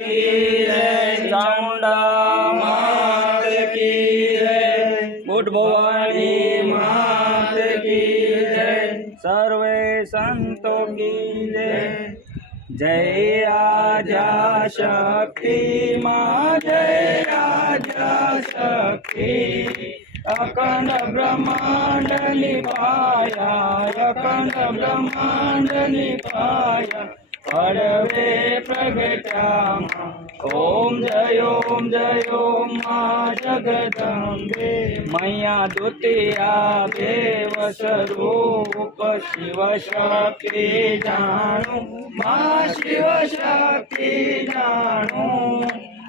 की जय, चामुंडा मात की जय, बुद्ध भवानी मात की जय, सर्वे संतों की जय। जय आद्या शक्ति माँ, जय आद्या शक्ति, अखंड ब्रह्मांड निभाया, अखंड ब्रह्मांड निभाया, पड़वे प्रगटा माँ। ओम जय ओम माँ जगदम्बे, मैया द्वितीया देव स्वरूप, शिव शक्ति जाणु माँ, शिव शक्ति जाणु।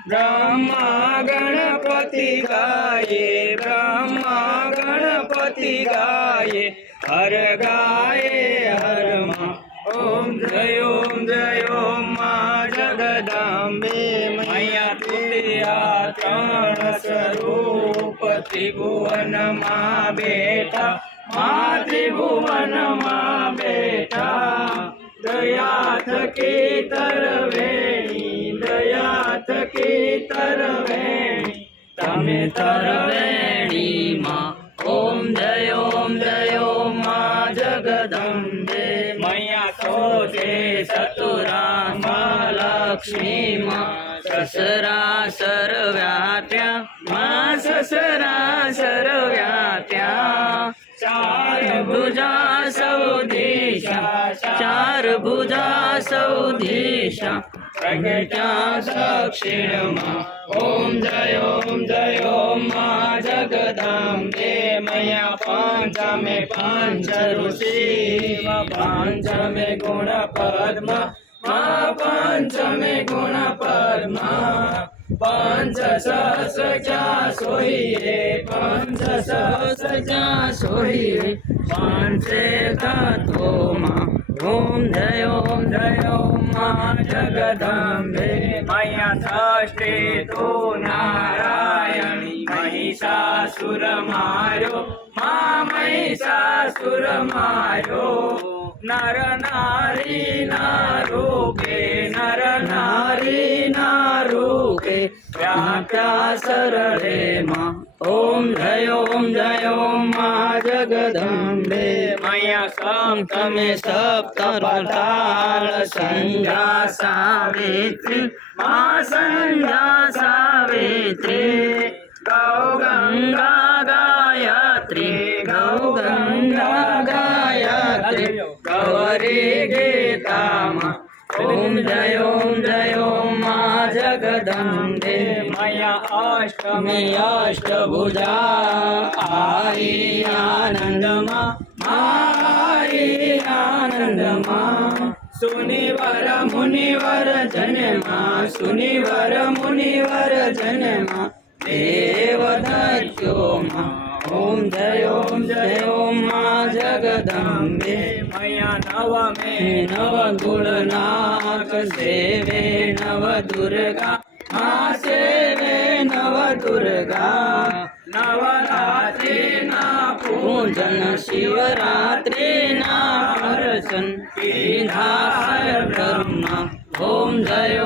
ब्रह्मा गणपति गाये, ब्रह्मा गणपति गाये, हर गाये हर माँ। ओम जय ओम माँ जगदम्बे, मैया तुलिया त्रण स्वरूप, त्रिभुवन माँ बेटा, माँ त्रिभुवन माँ बेटा। दया थकी तरवेणी, दया थकी तरवेणी, तमे तरवेणी माँ। ओम जय ओम माँ जगदम्बे, मैया सोचे चतुरा माँ लक्ष्मी माँ, ससरा सर्व्यात्या माँ, ससरा सर्व्यात्या। चार भुजा सौ दिशा, चार भुजा सौ दिशा, प्रगटा दक्षिण माँ। ओम जय ओम माँ जगदम्बे, मैया पंचमे पंच ऋषि, पंचमे गुण पद्मा माँ, पंचमे गुण पद्मा। पंच सहस्र क्या सोहिए, पंच सहस्र क्या सोहिए, पंचे तत्वो माँ। ओम जय ओम माँ जगदम्बे, मैया षष्ठी तो नारायणी, महिषासुर मारो माँ, महिषासुर मारो। नर नारी नारूपे, नर नारी नारूपे, व्याप्या सरले माँ। ओम जय ओम माँ जगदम्बे, मैया सप्तमे सप्त पाताल, संध्या सावित्री माँ, संध्या सावित्री। गौ गंगा गायत्री, गौ गंगा गायत्री, गौरी गीता माँ। ओम जय ओम माँ जगदम्बे, मैया अष्टमी अष्टभुजा, आई आनंद माँ, आई आनंद माँ। सुनिवर मुनिवर जन माँ, सुनिवर मुनिवर जन माँ, देव दत्यो माँ। ओम जय ओम माँ जगदम्बे, मैया नवमे नव गुणनाथ, सेवे नव दुर्गा माँ, सेवे नव दुर्गा। नवरात्रि ना पूजन, शिवरात्रि ना अर्चन, विधाय ब्रह्मा। ओम जय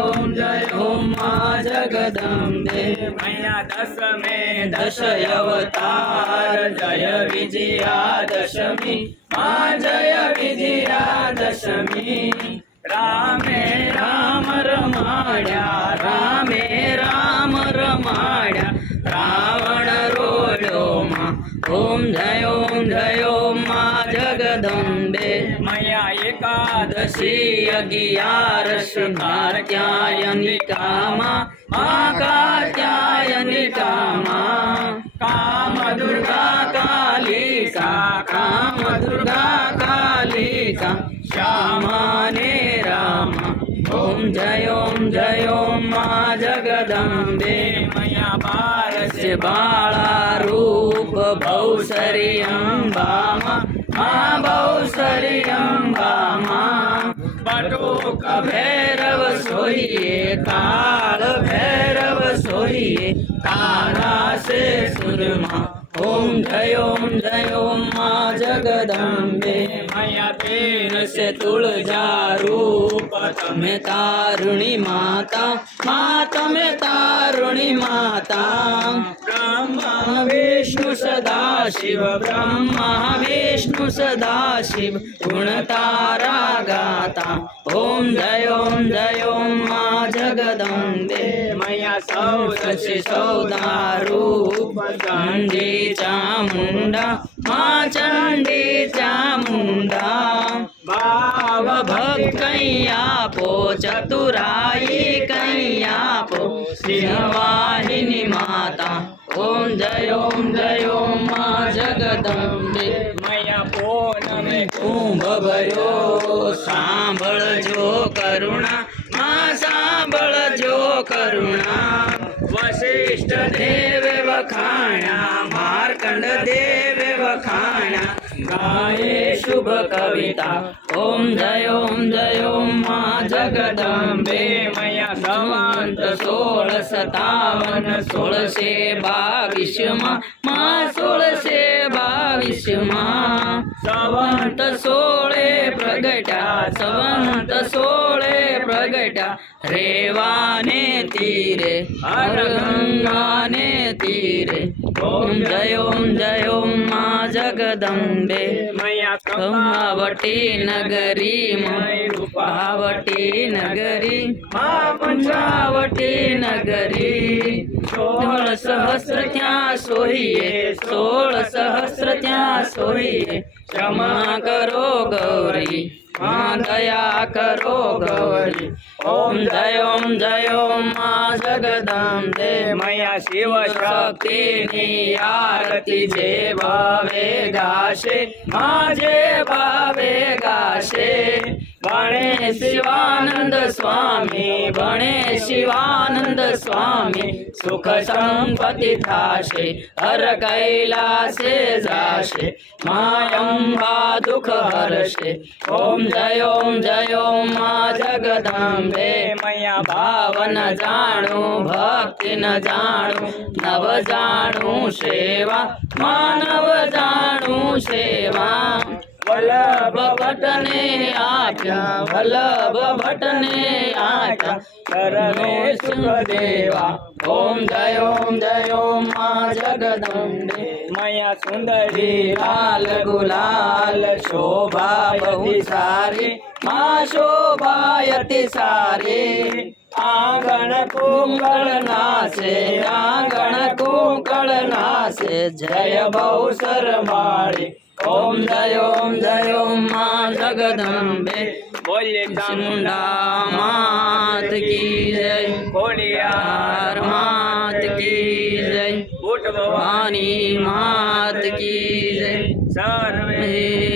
ओम माँ जगदम्बे, मैया दशमे दश अवतार, जय विजया दशमी माँ, जय विजया दशमी। रामे राम रमाड्या, रामे राम रमाड्या, रावण रोलो माँ। ओम जय ओम माँ जगदम्बे, मैया एकादशी अगियारस, कात्यायनिका माँ, माँ कात्यायनिका माँ। काम दुर्गा कालिका, काम दुर्गा कालिका, श्यामा ने रामा। ओम जय ओम माँ जगदम्बे, मैया बार से बाला रूप, बहुसरी अम्बा माँ, माँ बहुसरी अम्बा माँ। बटुक भैरव सोइए, काल भैरव सोइए, काला से सुरमा। ओम जय ओम माँ जगदम्बे मया तेर से तुलजा रूप तमे तारुणी माता माता में तारुणी माता ब्रह्मा विष्णु सदा शिव ब्रह्मा विष्णु सदा शिव गुण तारा गाता ओम जय ओम माँ जगदम्बे मया सौदशी सौदारूप चंडी चामुंडा माँ चंडी चामुंडा भाव भक्त कैया पो चतुराई कैया पो सिंहवाहिनी माता ओम जय ओम माँ जगदम्बे मया पूनमे कुंभ भर्यो सांभळजो करुणा माँ सांभळजो करुणा वसिष्ठ देव वखाणा मार्कंड देव वखाणा गाये शुभ कविता ओम जय ओम माँ जगदम्बे मया संवंत 1657 1622 माँ 1622 संवंत 16 प्रगटा संवंत 16 प्रगटा रेवाने तीरे हर गंगाने तीरे ओम जय ओम माँ जगदम्बे मया कमावटी नगरी मय रूपावटी नगरी माँ पंचावटी नगरी 16 सहस्र ત્યાં સોઈએ 16 सहस्र ત્યાં સોઈએ क्षमा करो गौरी माँ दया करो गौरी ओम जय ओम माँ जगदम्बे मया शिव शक्तिनी आरती जे भावे गाशे माँ जे भावे गाशे बणे शिवानंद स्वामी बणे शिवानंद स्वामी सुख संपत्ति थाशे हर कैलासे जाशे माँ अंबा दुख हरशे ओम जय ओम माँ जगदम्बे मया भाव न जाणू भक्ति न जाणू नव जाणू सेवा मानव जाणू सेवा वल्लभ भट्टने आप्या वल्लभ भट्टने आप्या करणे सुख देवा ओम जय ओम माँ जगदम्बे मया सुंदरी लाल गुलाल शोभा बहु सारी माँ शोभा यति सारी आंगण कुंकल नाचे आंगण कुंकल नाचे जय बहु सरमाड़ी ओम जय ओम माँ जगदम्बे बोले चामुंडा मात की जय कोलियार यार मात की जय उठ भवानी वाणी मात की जय सर्वे